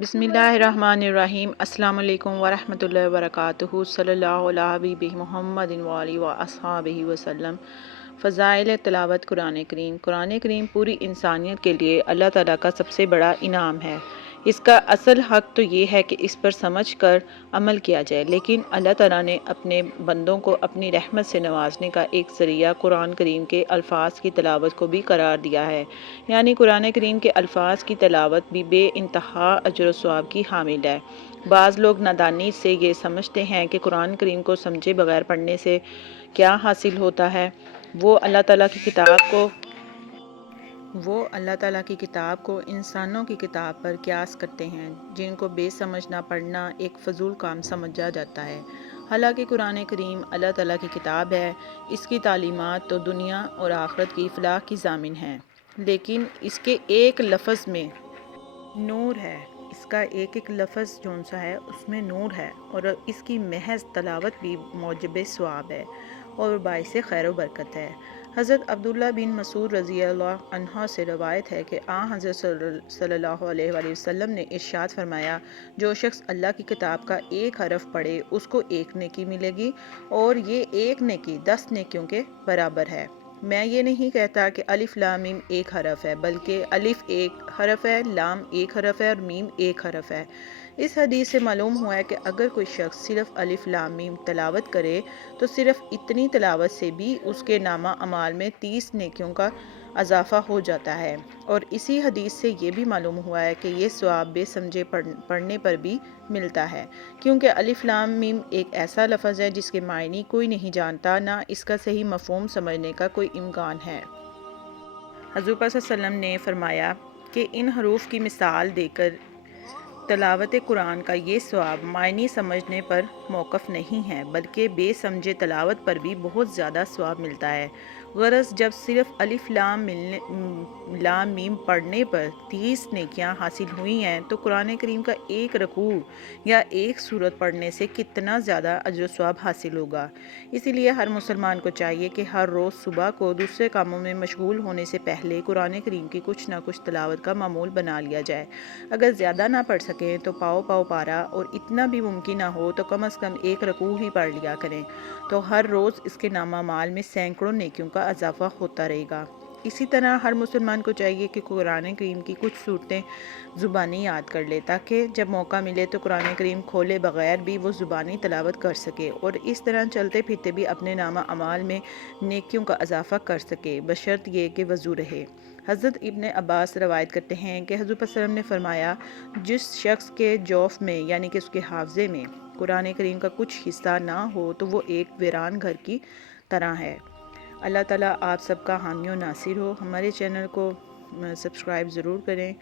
बिस्मिल्लाहिर्रहमानिर्रहीम। अस्सलाम वालेकुम वरहमतुल्लाहि वबरकातुहू। सल्लल्लाहु अला हबीबि मुहम्मद व आलिहि व अस्हाबिहि वसल्लम। फ़ज़ाइल तिलावत कुरान करीम। कुरान करीम पूरी इंसानियत के लिए अल्लाह ताला का सबसे बड़ा इनाम है। इसका असल हक़ तो ये है कि इस पर समझ कर अमल किया जाए, लेकिन अल्लाह ताला ने अपने बंदों को अपनी रहमत से नवाजने का एक ज़रिया कुरान करीम के अल्फाज की तिलावत को भी करार दिया है। यानी कुरान करीम के अल्फाज की तिलावत भी बे इंतहा अजर व सवाब की हामिल है। बाज़ लोग नादानी से ये समझते हैं कि कुरान करीम को समझे बगैर पढ़ने से क्या हासिल होता है। वो अल्लाह ताला की किताब को इंसानों की किताब पर क़यास करते हैं, जिनको बेसमझ ना पढ़ना एक फ़जूल काम समझा जाता है। हालांकि कुरान करीम अल्लाह ताला की किताब है। इसकी तालीमात तो दुनिया और आखिरत की फलाह की ज़ामिन हैं, लेकिन इसके एक लफ्ज़ में नूर है। इसका एक एक लफ्ज़ जौन सा है उसमें नूर है, और इसकी महज तलावत भी मौजब सवाब है और बाइस खैर व बरकत है। हज़रत अब्दुल्ला बिन मसूद रज़ी अल्लाह अन्हा से रवायत है कि हज़रत सल्लल्लाहु अलैहि वसल्लम ने इरशाद फरमाया, जो शख्स अल्लाह की किताब का एक हरफ पढ़े उसको एक नेकी मिलेगी, और ये एक नेकी 10 नेकियों के बराबर है। मैं ये नहीं कहता कि अलिफ लाम मीम एक हरफ है, बल्कि अलिफ एक हरफ है, लाम एक हरफ है और मीम एक हरफ है। इस हदीस से मालूम हुआ है कि अगर कोई शख्स सिर्फ अलिफ लाम मीम तलावत करे तो सिर्फ इतनी तलावत से भी उसके नामा अमाल में 30 नेकियों का अजाफा हो जाता है। और इसी हदीस से ये भी मालूम हुआ है कि ये सवाब बेसमझे पढ़ने पर भी मिलता है, क्योंकि अलिफ लाम मीम एक ऐसा लफ्ज़ है जिसके मायने कोई नहीं जानता, ना इसका सही मफ़हूम समझने का कोई इम्कान है। हज़रत सल्लल्लाहु अलैहि वसल्लम ने फरमाया कि इन हरूफ की मिसाल देकर तलावत कुरान का ये सवाब मायने समझने पर मौक़िफ़ नहीं है, बल्कि बेसमझे तलावत पर भी बहुत ज़्यादा सवाब मिलता है। गरज़ जब सिर्फ अलिफ लाम मीम पढ़ने पर 30 नेकियां हासिल हुई हैं, तो कुरान करीम का एक रकू या एक सूरत पढ़ने से कितना ज़्यादा अजर सवाब हासिल होगा। इसीलिए हर मुसलमान को चाहिए कि हर रोज़ सुबह को दूसरे कामों में मशगूल होने से पहले कुरान करीम की कुछ ना कुछ तिलावत का मामूल बना लिया जाए। अगर ज़्यादा ना पढ़ सकें तो पाओ पारा, और इतना भी मुमकिन ना हो तो कम से कम एक रकू ही पढ़ लिया करें, तो हर रोज़ इसके नामा माल में सैकड़ों नेकियों का इजाफा होता रहेगा। इसी तरह हर मुसलमान को चाहिए कि कुरान करीम की कुछ सूरतें ज़ुबानी याद कर ले, ताकि जब मौका मिले तो कुरान करीम खोले बग़ैर भी वो ज़ुबानी तलावत कर सके, और इस तरह चलते फिरते भी अपने नामा अमाल में नेकियों का इजाफा कर सके, बशर्त ये कि वज़ू रहे। हज़रत इब्न अब्बास रवायत करते हैं कि हज़रत सल्लल्लाहु अलैहि वसल्लम ने फरमाया, जिस शख्स के जौफ़ में यानी कि उसके हाफ़ज़े में कुरान करीम का कुछ हिस्सा ना हो तो वो एक वीरान घर की तरह है। अल्लाह ताला आप सबका हामी और नासिर हो। हमारे चैनल को सब्सक्राइब ज़रूर करें।